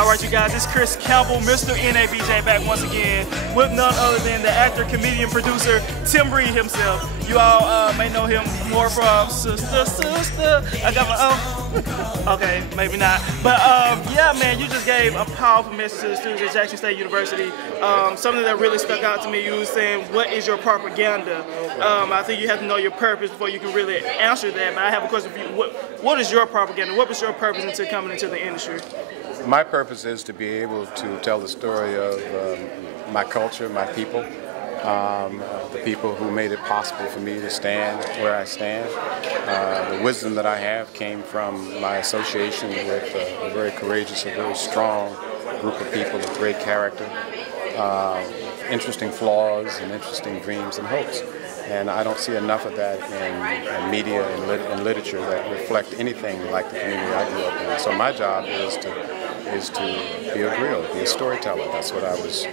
All right, you guys, it's Chris Campbell, Mr. NABJ, back once again with none other than the actor, comedian, producer, Tim Reid himself. You all may know him more from Sister, Sister. I got my own. Okay, maybe not. But yeah, man, you just gave a powerful message to the students at Jackson State University. Something that really stuck out to me, you were saying, what is your propaganda? I think you have to know your purpose before you can really answer that. But I have a question for you. What is your propaganda? What was your purpose into coming into the industry? My purpose is to be able to tell the story of my culture, my people, the people who made it possible for me to stand where I stand. The wisdom that I have came from my association with a very courageous, a very strong group of people of great character, interesting flaws and interesting dreams and hopes. And I don't see enough of that in media and literature that reflect anything like the community I grew up in. So my job is to be a griot, be a storyteller. That's what I was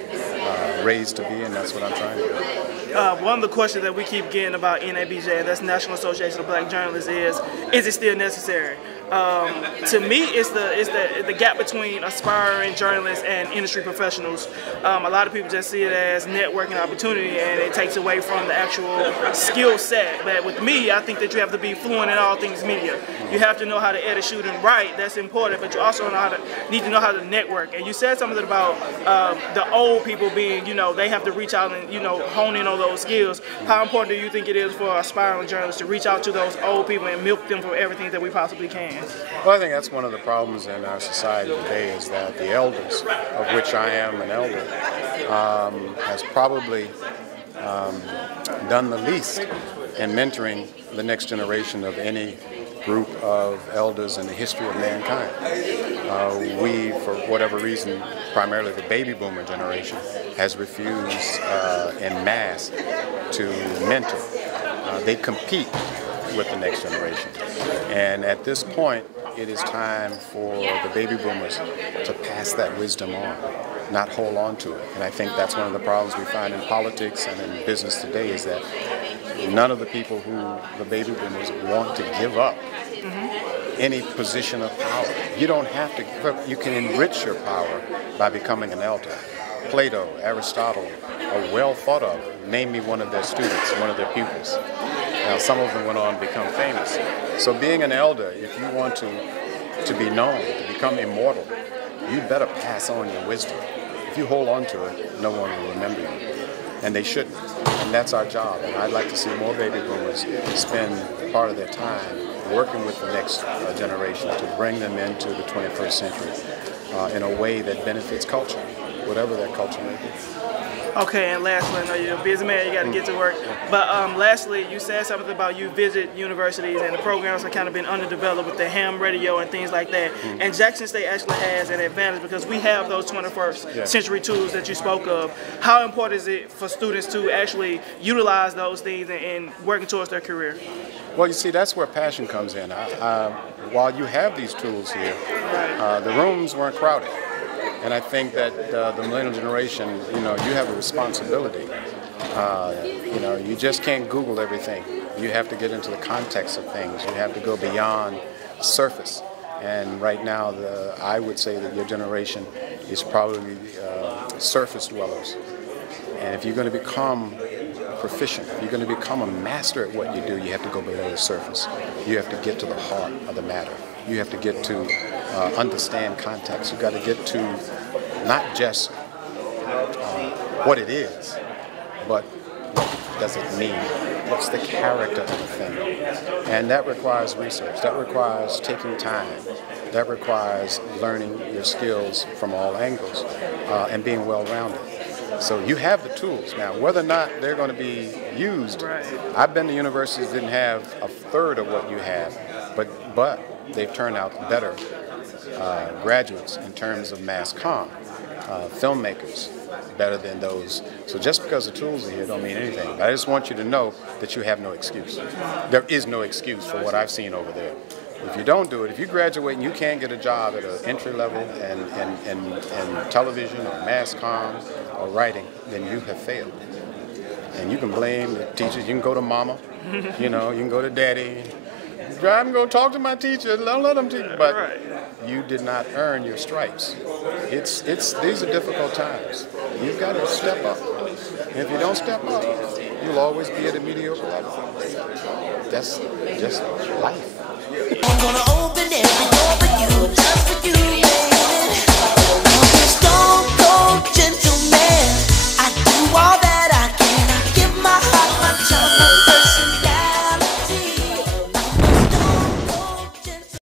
raised to be, and that's what I'm trying to do. One of the questions that we keep getting about NABJ, that's National Association of Black Journalists, is it still necessary? To me, it's the gap between aspiring journalists and industry professionals. A lot of people just see it as networking opportunity, and it takes away from the actual skill set. But with me, I think that you have to be fluent in all things media. You have to know how to edit, shoot, and write. That's important. But you also need to know how to network. And you said something about the old people being, they have to reach out and, hone in on those skills. How important do you think it is for aspiring journalists to reach out to those old people and milk them for everything that we possibly can? Well, I think that's one of the problems in our society today is that the elders, of which I am an elder, has probably done the least in mentoring the next generation of any group of elders in the history of mankind. We, for whatever reason, primarily the baby boomer generation, has refused en masse to mentor. They compete with the next generation. And at this point, it is time for the baby boomers to pass that wisdom on, not hold on to it. And I think that's one of the problems we find in politics and in business today is that none of the people who the baby boomers want to give up any position of power. You don't have to, you can enrich your power by becoming an elder. Plato, Aristotle are well thought of. Name me one of their students, one of their pupils. Now, some of them went on to become famous. So being an elder, if you want to be known, to become immortal, you better pass on your wisdom. If you hold on to it, no one will remember you. And they shouldn't. And that's our job. And I'd like to see more baby boomers spend part of their time working with the next generation to bring them into the 21st century in a way that benefits culture, whatever that culture may be. Okay, and lastly, I know you're a busy man, you got to get to work. But lastly, you said something about you visit universities and the programs have kind of been underdeveloped with the ham radio and things like that. And Jackson State actually has an advantage because we have those 21st century tools that you spoke of. How important is it for students to actually utilize those things and working towards their career? Well, you see, that's where passion comes in. While you have these tools here, the rooms weren't crowded. And I think that the millennial generation, you have a responsibility. You just can't Google everything. You have to get into the context of things. You have to go beyond surface. And right now, I would say that your generation is probably surface dwellers. And if you're going to become proficient, if you're going to become a master at what you do, you have to go below the surface. You have to get to the heart of the matter. You have to get to understand context. You've got to get to not just what it is, but what does it mean? What's the character of the thing? And that requires research. That requires taking time. That requires learning your skills from all angles and being well-rounded. So you have the tools. Now, whether or not they're going to be used, I've been to universities that didn't have a third of what you have, but they've turned out better graduates in terms of mass comm, filmmakers better than those. So just because the tools are here don't mean anything. But I just want you to know that you have no excuse. There is no excuse for what I've seen over there. If you don't do it, if you graduate and you can't get a job at an entry level in television or mass comm or writing, then you have failed. And you can blame the teachers. You can go to mama, you can go to daddy. I'm going to talk to my teacher. Don't let them teach. But you did not earn your stripes. These are difficult times. You've got to step up. And if you don't step up, you'll always be at a mediocre level. That's just life.